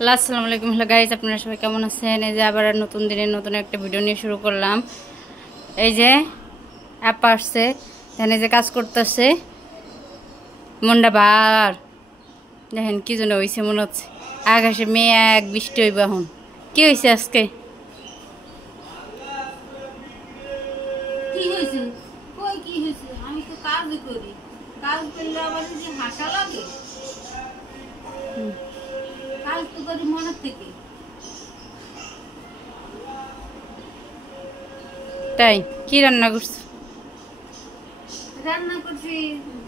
আসসালামু আলাইকুম। Hello guys, আপনারা সবাই কেমন আছেন? এই যে আবার নতুন দিনের নতুন একটা ভিডিও নিয়ে শুরু করলাম। এই যে আপা আসছে, এখানে যে কাজ করতেছে মনটা বার দেখেন কি জন্য হয়েছে, মনে হচ্ছে আকাশে মেয়ে এক বৃষ্টি হইব। এখন কি হয়েছে আজকে? কি হয়েছে? কই কি হয়েছে? আমি তো কাজ করি, কাজ করলে আবার যে হাসা লাগে। কাজ তো করি মনের থেকে। তাই কি রান্না করছো? রান্না করছি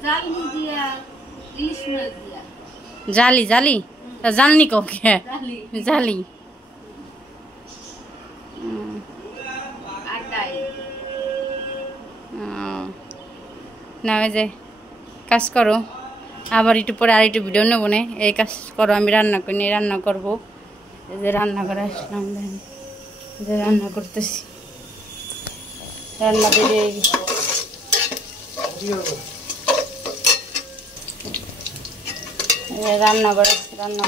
জাল দিয়া, ইলিশ মাছ দিয়া। জালি জালি তা জালনি কাউকে জালি জালি আর ডাই। না ওই যে কাজ করো, আবার একটু পরে আর একটু ভিডিও নেবো না। এই কাজ করো, আমি রান্না করি, রান্না করবো। এই যে রান্না করে আসলাম, দেখেন যে রান্না করতেছি, রান্না বেরিয়ে গেছে। রান্না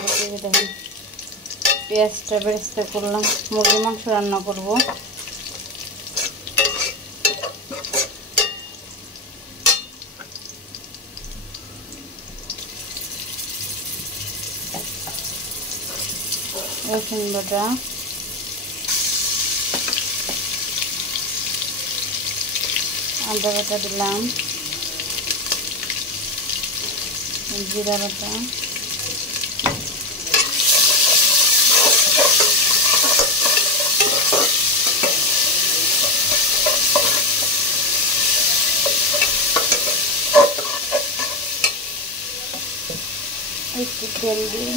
করতে গিয়ে দেখেন পেঁয়াজটা বেরেস্তা করলাম। মুরগির মাংস রান্না করবো। রসুন বাটা, আদা বাটা দিলাম, জিরা বাটা, একটু তেল দিই,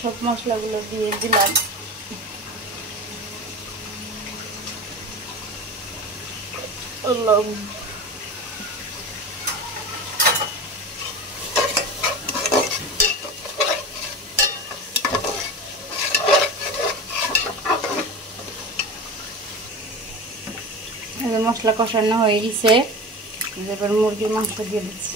সব মশলাগুলো দিয়ে দিলাম। মশলা কষানো হয়ে গেছে, এবার মুরগির মাংস দিয়ে দিচ্ছি।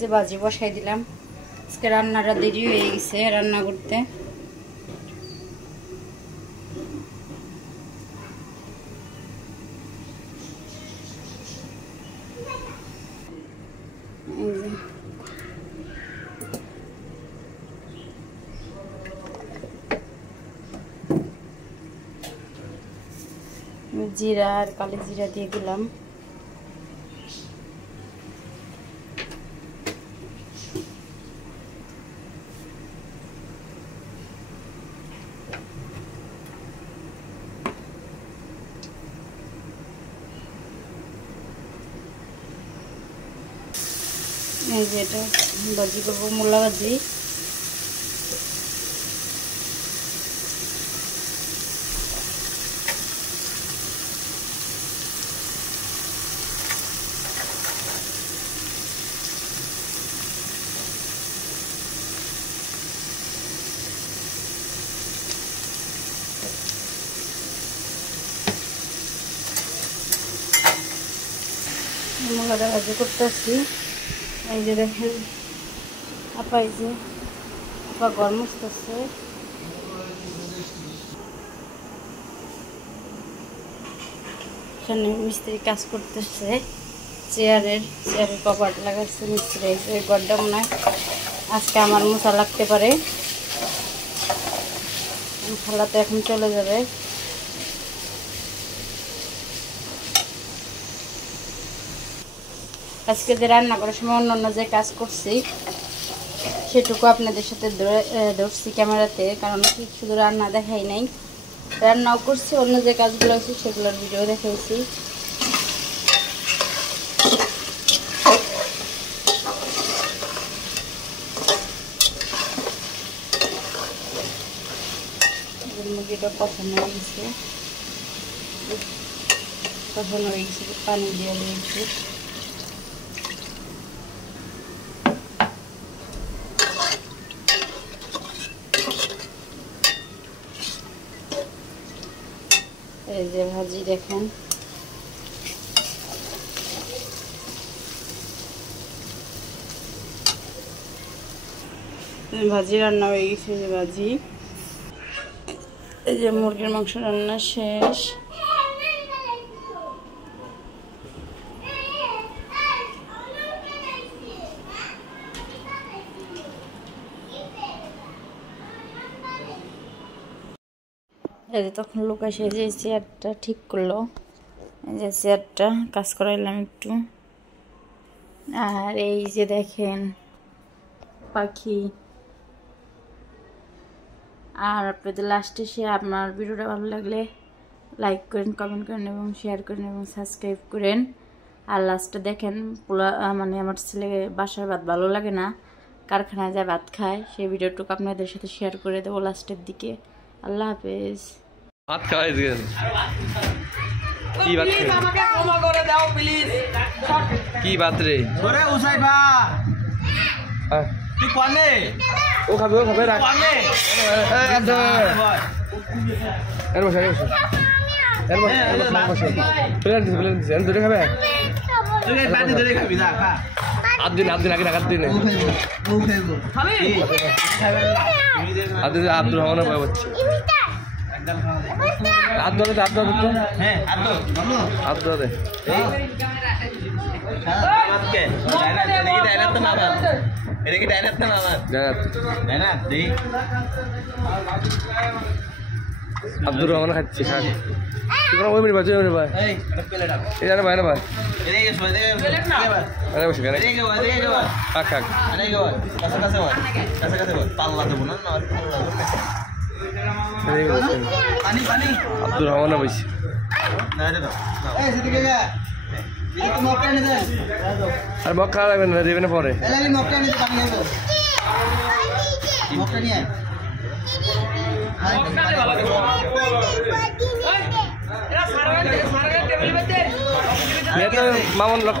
যে ভাজি বসাই দিলাম। আজকে রান্নাটা দেরি হয়ে গেছে রান্না করতে। জিরা আর কালি জিরা দিয়ে দিলাম। এই যে এটা ভাজি করবো, মূলা ভাজি। মূলাটা ভাজি করতেছি। এই যে দেখেন আপা, এই যে আপা গরম মুছতেছে। এখানে মিস্ত্রি কাজ করতেছে, চেয়ারের কভার লাগাচ্ছে মিস্ত্রি। এই ঘরটা মনে হয় আজকে আমার মোছা লাগতে পারে, খালাতে এখন চলে যাবে। আজকে যে রান্না করার সময় অন্য যে কাজ করছি সেটুকু আপনাদের সাথে ধরছি ক্যামেরাতে, কারণ শুধু রান্না দেখাই নাই, রান্নাও করছি, অন্য যে কাজগুলো আছে সেগুলোর ভিডিও দেখাইছি। মুরগিটা কষানো হয়ে গেছে, পানি দিয়ে দিয়েছি। এই যে ভাজি দেখেন, ভাজি রান্না হয়ে গেছে। যে ভাজি, এই যে মুরগির মাংস রান্না শেষ। এই যে তখন লোক এসে যে চেয়ারটা ঠিক করলো, এই যে চেয়ারটা কাজ করাইলাম একটু। আর এই যে দেখেন পাখি। আর আপনাদের লাস্টে আপনার ভিডিওটা ভালো লাগলে লাইক করেন, কমেন্ট করেন এবং শেয়ার করেন এবং সাবস্ক্রাইব করেন। আর লাস্টে দেখেন মানে আমার ছেলে বাসার ভাত ভালো লাগে না, কারখানায় যায় ভাত খায়, সেই ভিডিওটুকু আপনাদের সাথে শেয়ার করে দেবো লাস্টের দিকে। আল্লাহ হাফেজ। ভাত খাওয়াই দিয়েন, কি ভাত আমাকে ক্ষমা করে দাও প্লিজ। কি ভাত রে? ওরে উসাইবা তুই কোনে? ও খাবে রাখ। কোনে? এর বসে প্লেন ধরে খাবে। তুই পানি ধরে খাবি, যা খা। আট দিন আগে রাখার দিন খাবি? আব্দুর রহমানের বয় হচ্ছে। হাত ধরে হ্যাঁ হাত ধরে আব্দুর রহমান খাচ্ছি খাক ওই মিনিট বাজে ভাই এই জানে ভাই না ভাই বসে খাক খাক আব্দুর রহমান বসে আর মগ খাওয়া লাগবে না, দেবে না পরে। মামন লোক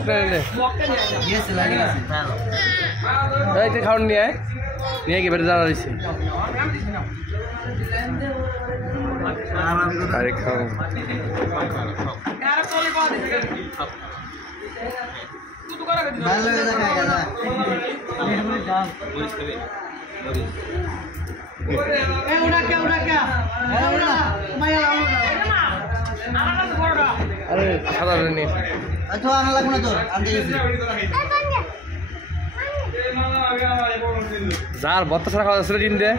খাওয়ান নিয়ে কি বেড়ে জানা রয়েছে আরে খাও আরে সাধারণ নিয়ে যার বত্তা ছাড়া খাওয়া যাচ্ছে দিন দে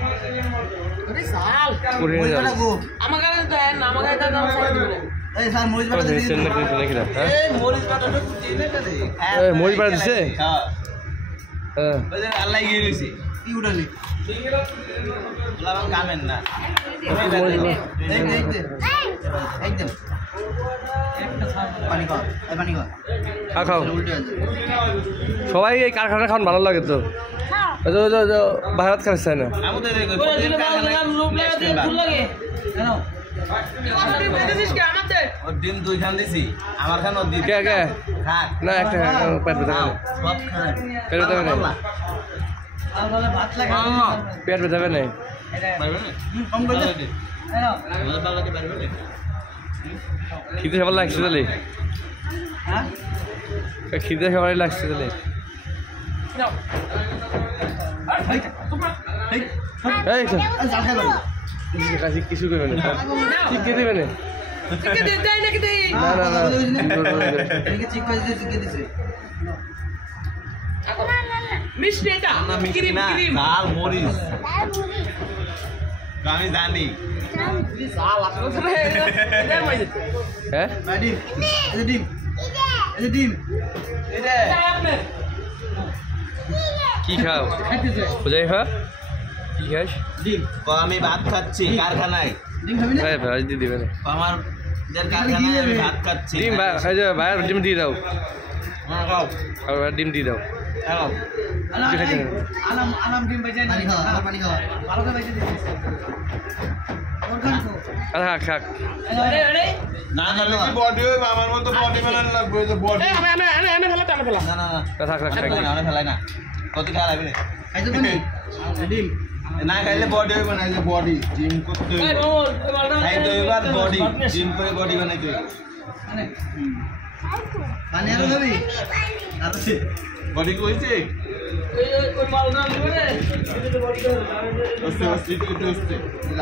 মরিচ বাড়া দিছে খাও সবাই এই কারখানা খাওয়ান ভালো লাগে তো, ভারত খাচ্ছে না। ডিম দুই খান দিছি আমার খান না একটা পেট ব্যথা পেট ব্যথা নেই খিদে সবার লাগছে তাহলে হ্যাঁ খিদে খাবারই লাগছে তাহলে এই তো কাছে কিছু করবে না চিকে দেবে না না না মিষ্টি এটা না মিষ্টি না লাল মরিচ আমি জানি হ্যাঁ কি খাও বুঝাই খা কি খাস আমি ভাত খাচ্ছি কারখানায় হ্যাঁ ভাই দিয়ে দিবে না আমার কারখানায় আমি ভাত খাচ্ছি ডিম ভাই ডিম দিয়ে দাও খাও আর ডিম দিয়ে দাও খাও আলাম ডিম বেজে পানি খাওয়া ভালো করে বেজে দিচ্ছি আর খাক খাক না খালে কি বডি হইবে আমার মতো বডি বানানো লাগবে যে বডি না না থাক থাক থাক না ফেলাই না কত খাওয়া লাগবে না খাইতে পারি ডিম না খাইলে বডি হইবে না যে বডি জিম করতে হইবে খাইতে হইবে আর বডি জিম করে বডি বানাইতে হইবে পানি আরো খাবি আরো বডি কইছে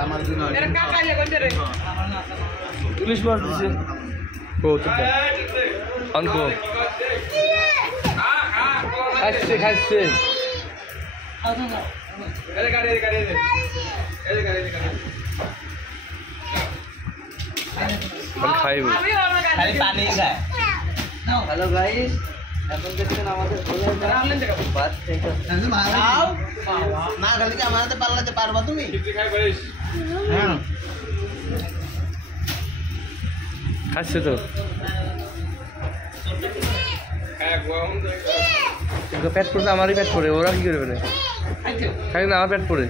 আমার জন্য পুলিশ মার দিছে ও তো আনকো খাচ্ছে খাচ্ছে খাইব খালি পানি খায় হ্যালো গাইস এখন দেখছেন আমাদের ভাত খাও না খালি কি আমার হাতে পাল্লাতে পারবা তুমি হ্যাঁ খাচ্ছে তো পেট পড়বে আমারই পেট পড়ে ওরা কি করবে না খাই না আমার পেট পড়ে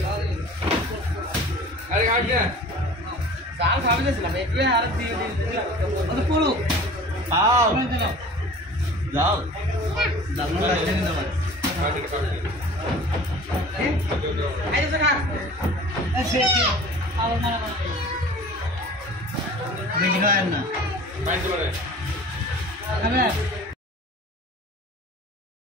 খাও যাও বেশি খাওয়ার না